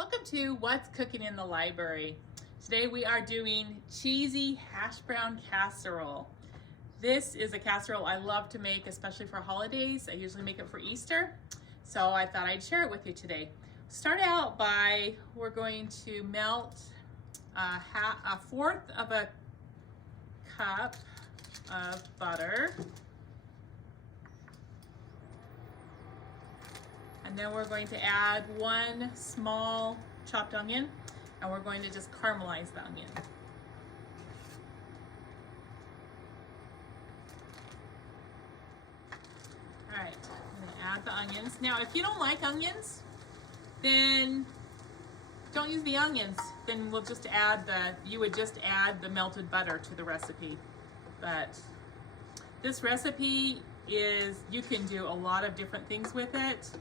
Welcome to What's Cooking in the Library. Today we are doing cheesy hash brown casserole. This is a casserole I love to make, especially for holidays. I usually make it for Easter, so I thought I'd share it with you today. Start out by, we're going to melt a fourth of a cup of butter. And then we're going to add one small chopped onion, and we're going to just caramelize the onion. All right, I'm gonna add the onions. Now, if you don't like onions, then don't use the onions. Then we'll just add you would just add the melted butter to the recipe. But this recipe you can do a lot of different things with it.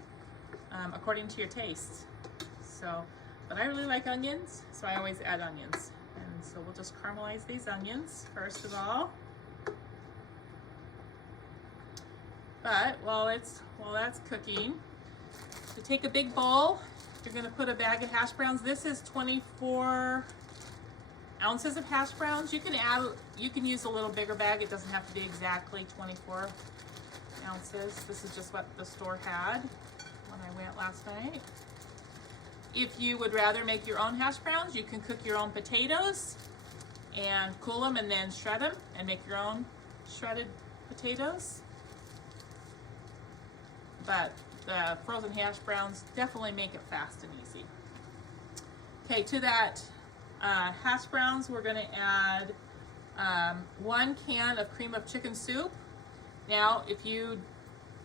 According to your taste. But I really like onions, so I always add onions. And so we'll just caramelize these onions first of all. But while that's cooking, to take a big bowl, you're gonna put a bag of hash browns. This is 24 ounces of hash browns. You can use a little bigger bag. It doesn't have to be exactly 24 ounces. This is just what the store had when I went last night. If you would rather make your own hash browns, you can cook your own potatoes and cool them and then shred them and make your own shredded potatoes. But the frozen hash browns definitely make it fast and easy. Okay, to that hash browns, we're gonna add 1 can of cream of chicken soup. Now, if you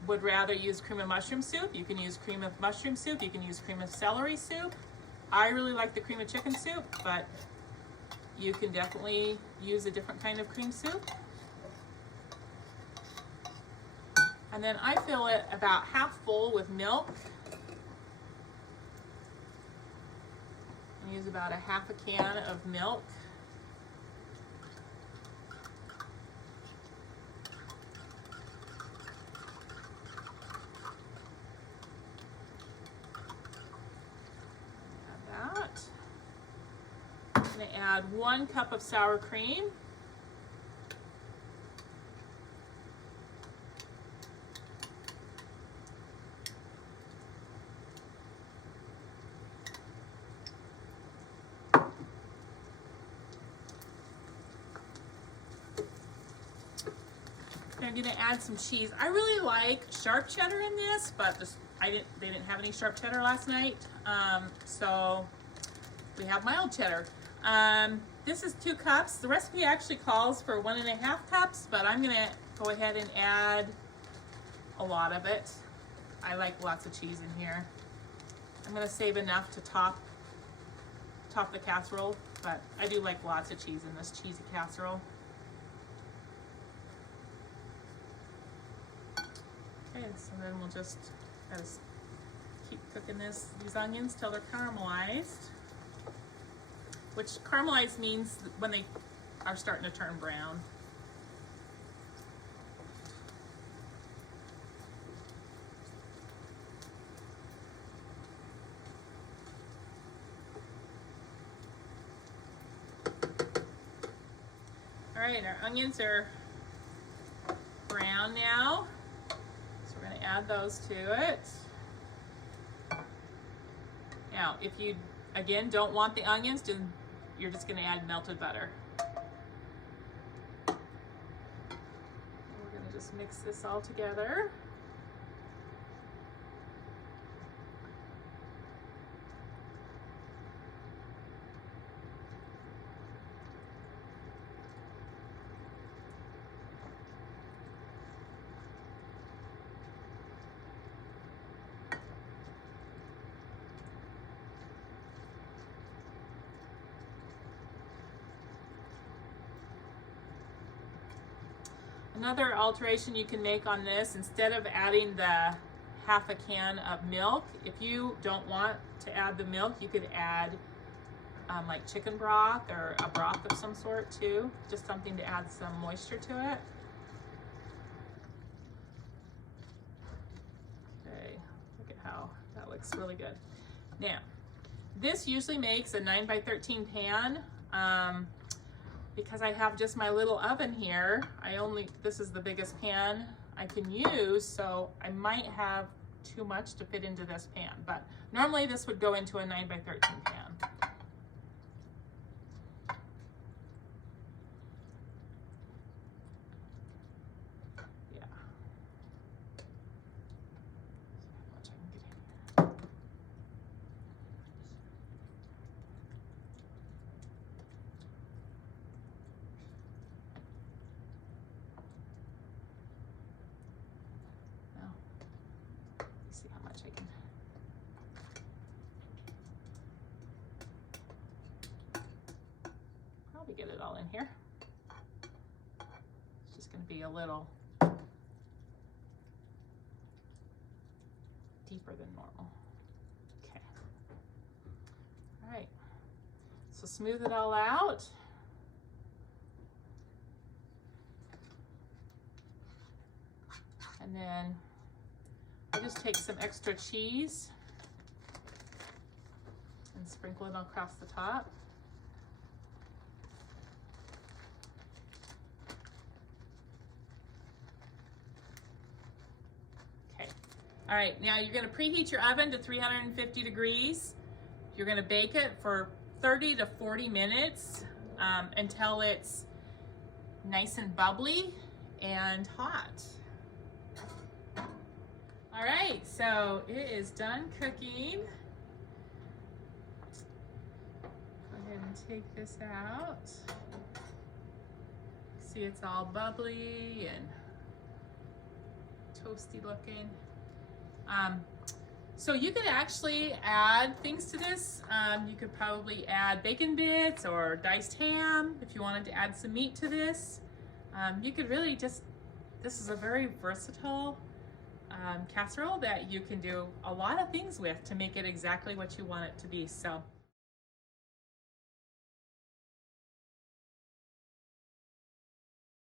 would rather use cream of mushroom soup, you can use cream of mushroom soup, you can use cream of celery soup. I really like the cream of chicken soup, but you can definitely use a different kind of cream soup. And then I fill it about half full with milk. I use about a half a can of milk. I'm going to add 1 cup of sour cream. I'm going to add some cheese. I really like sharp cheddar in this, but they didn't have any sharp cheddar last night, so we have mild cheddar. This is 2 cups. The recipe actually calls for 1.5 cups, but I'm gonna go ahead and add a lot of it. I like lots of cheese in here. I'm gonna save enough to top the casserole, but I do like lots of cheese in this cheesy casserole. Okay, so then we'll just keep cooking these onions till they're caramelized. Which caramelized means when they are starting to turn brown. All right, our onions are brown now, so we're going to add those to it. Now, if you, again, don't want the onions, then you're just going to add melted butter. We're going to just mix this all together. Another alteration you can make on this, instead of adding the half a can of milk, if you don't want to add the milk, you could add like chicken broth or a broth of some sort too, just something to add some moisture to it. Okay, look at how that looks really good. Now, This usually makes a 9x13 pan. Because I have just my little oven here, this is the biggest pan I can use, so I might have too much to fit into this pan, but normally this would go into a 9x13 pan. Yeah. See how much I can get in here. See how much I can. Probably get it all in here. It's just going to be a little deeper than normal. Okay. All right. So smooth it all out. And then I'll just take some extra cheese and sprinkle it across the top. Okay. All right, now you're going to preheat your oven to 350 degrees. You're going to bake it for 30 to 40 minutes until it's nice and bubbly and hot. All right, so it is done cooking. Go ahead and take this out. See, it's all bubbly and toasty looking. So you could actually add things to this. You could probably add bacon bits or diced ham if you wanted to add some meat to this. You could really this is a very versatile casserole that you can do a lot of things with to make it exactly what you want it to be. So